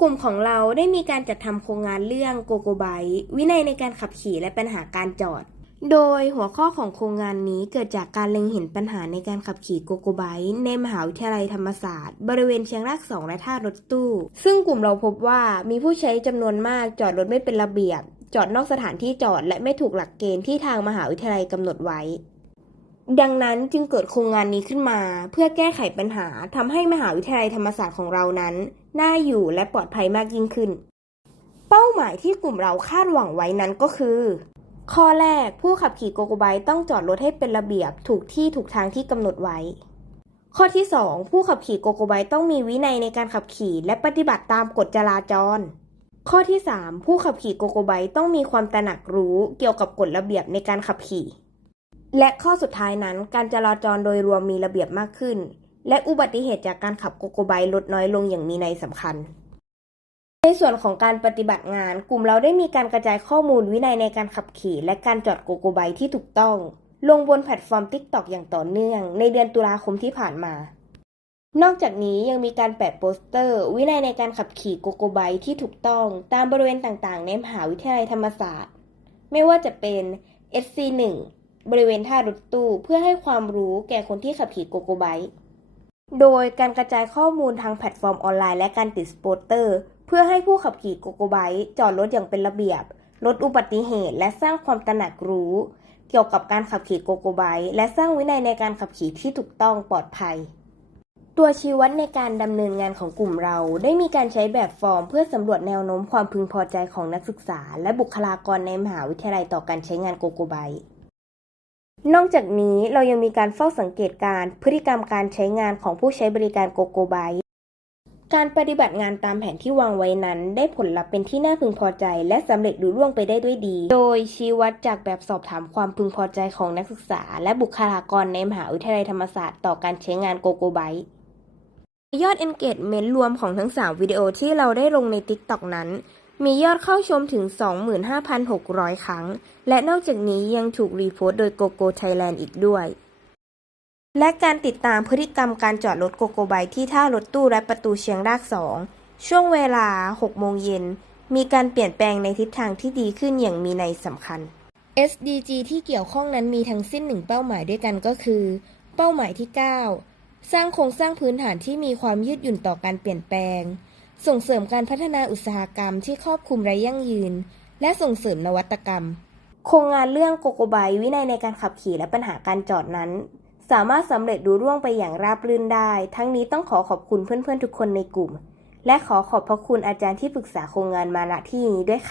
กลุ่มของเราได้มีการจัดทำโครงงานเรื่องโกโกไบวินัยในการขับขี่และปัญหาการจอด โดยหัวข้อของโครงงานนี้เกิดจากการเล็งเห็นปัญหาในการขับขี่โกโกไบในมหาวิทยาลัยธรรมศาสตร์ บริเวณเชียงรากสองและท่ารถตู้ ซึ่งกลุ่มเราพบว่ามีผู้ใช้จำนวนมากจอดรถไม่เป็นระเบียบ จอดนอกสถานที่จอดและไม่ถูกหลักเกณฑ์ที่ทางมหาวิทยาลัยกำหนดไว้ ดังนั้นจึงเกิดโครงงานนี้ขึ้นมา เพื่อแก้ไขปัญหาทำให้มหาวิทยาลัยธรรมศาสตร์ของเรานั้น น่าอยู่และปลอดภัยมากยิ่งขึ้น เป้าหมายที่กลุ่มเราคาดหวังไว้นั้นก็คือ ข้อแรกผู้ขับขี่โกโกไบต้องจอดรถให้เป็นระเบียบถูกที่ถูกทางที่กำหนดไว้ ข้อที่ 2 ผู้ขับขี่โกโกไบต้องมีวินัยในการขับขี่และปฏิบัติตามกฎจราจร ข้อที่ 3 ผู้ขับขี่โกโกไบต้องมีความตระหนักรู้เกี่ยวกับกฎระเบียบในการขับขี่ และข้อสุดท้ายนั้นการจราจรโดยรวมมีระเบียบมากขึ้น และอุบัติเหตุจากการขับโกโกไบลดน้อยลงอย่างมีนัยสำคัญ ในส่วนของการปฏิบัติงาน กลุ่มเราได้มีการกระจายข้อมูลวินัยในการขับขี่ และการจอดโกโกไบที่ถูกต้อง ลงบนแพลตฟอร์ม TikTok อย่างต่อเนื่อง ในเดือนตุลาคมที่ผ่านมานอกจากนี้ยังมีการแปะโปสเตอร์ วินัยในการขับขี่โกโกไบที่ถูกต้อง ตามบริเวณต่างๆ ในมหาวิทยาลัยธรรมศาสตร์ ไม่ว่าจะเป็น SC1 บริเวณท่ารถตู้เพื่อให้ความรู้แก่คนที่ขับขี่โกโกไบต์โดยการกระจายข้อมูลทางแพลตฟอร์มออนไลน์และการติดสโปสเตอร์ เพื่อให้ผู้ขับขี่โกโกไบต์จอดรถอย่างเป็นระเบียบ ลดอุบัติเหตุ และสร้างความตระหนักรู้ เกี่ยวกับการขับขี่โกโกไบต์และสร้างวินัยในการขับขี่ที่ถูกต้องปลอดภัย ตัวชี้วัดในการดำเนินงานของกลุ่มเรา ได้มีการใช้แบบฟอร์ม เพื่อสำรวจแนวโน้มความพึงพอใจของนักศึกษา และบุคลากรในมหาวิทยาลัยต่อการใช้งานโกโกไบต์ นอกจากนี้เรายังมีการเฝ้าสังเกตการพฤติกรรมการใช้งานของผู้ใช้บริการโกโกไบต์การปฏิบัติงานตามแผนที่วางไว้นั้น ได้ผลลัพธ์เป็นที่น่าพึงพอใจ และสำเร็จลุล่วงไปได้ด้วยดี โดยชี้วัดจากแบบสอบถามความพึงพอใจของนักศึกษา และบุคลากรในมหาวิทยาลัยธรรมศาสตร์ต่อการใช้งานโกโกไบต์ยอด engagement รวมของทั้ง 3 วิดีโอที่เราได้ลงใน TikTok นั้น มียอดเข้าชมถึง 25,600 ครั้ง และนอกจากนี้ยังถูกรีโพสต์โดย GoGo Thailand อีกด้วย และการติดตามพฤติกรรมการจอดรถโกโกไบที่ท่ารถตู้และประตูเชียงราก2ช่วงเวลา 6 โมงเย็น มีการเปลี่ยนแปลงในทิศทางที่ดีขึ้นอย่างมีนัยสำคัญ SDG ที่เกี่ยวข้องนั้นมีทั้งสิ้นหนึ่งเป้าหมายด้วยกันก็คือ เป้าหมายที่ 9 สร้างโครงสร้างพื้นฐานที่มีความยืดหยุ่นต่อการเปลี่ยนแปลง ส่งเสริมการพัฒนาอุตสาหกรรมที่ครอบคลุมและยั่งยืน และส่งเสริมนวัตกรรม โครงงานเรื่องโกโกบายวินัยในการขับขี่และปัญหาการจอดนั้น สามารถสำเร็จดูร่วงไปอย่างราบรื่นได้ ทั้งนี้ต้องขอขอบคุณเพื่อนๆทุกคนในกลุ่ม และขอขอบพระคุณอาจารย์ที่ปรึกษาโครงงานมาณที่นี้ด้วยค่ะ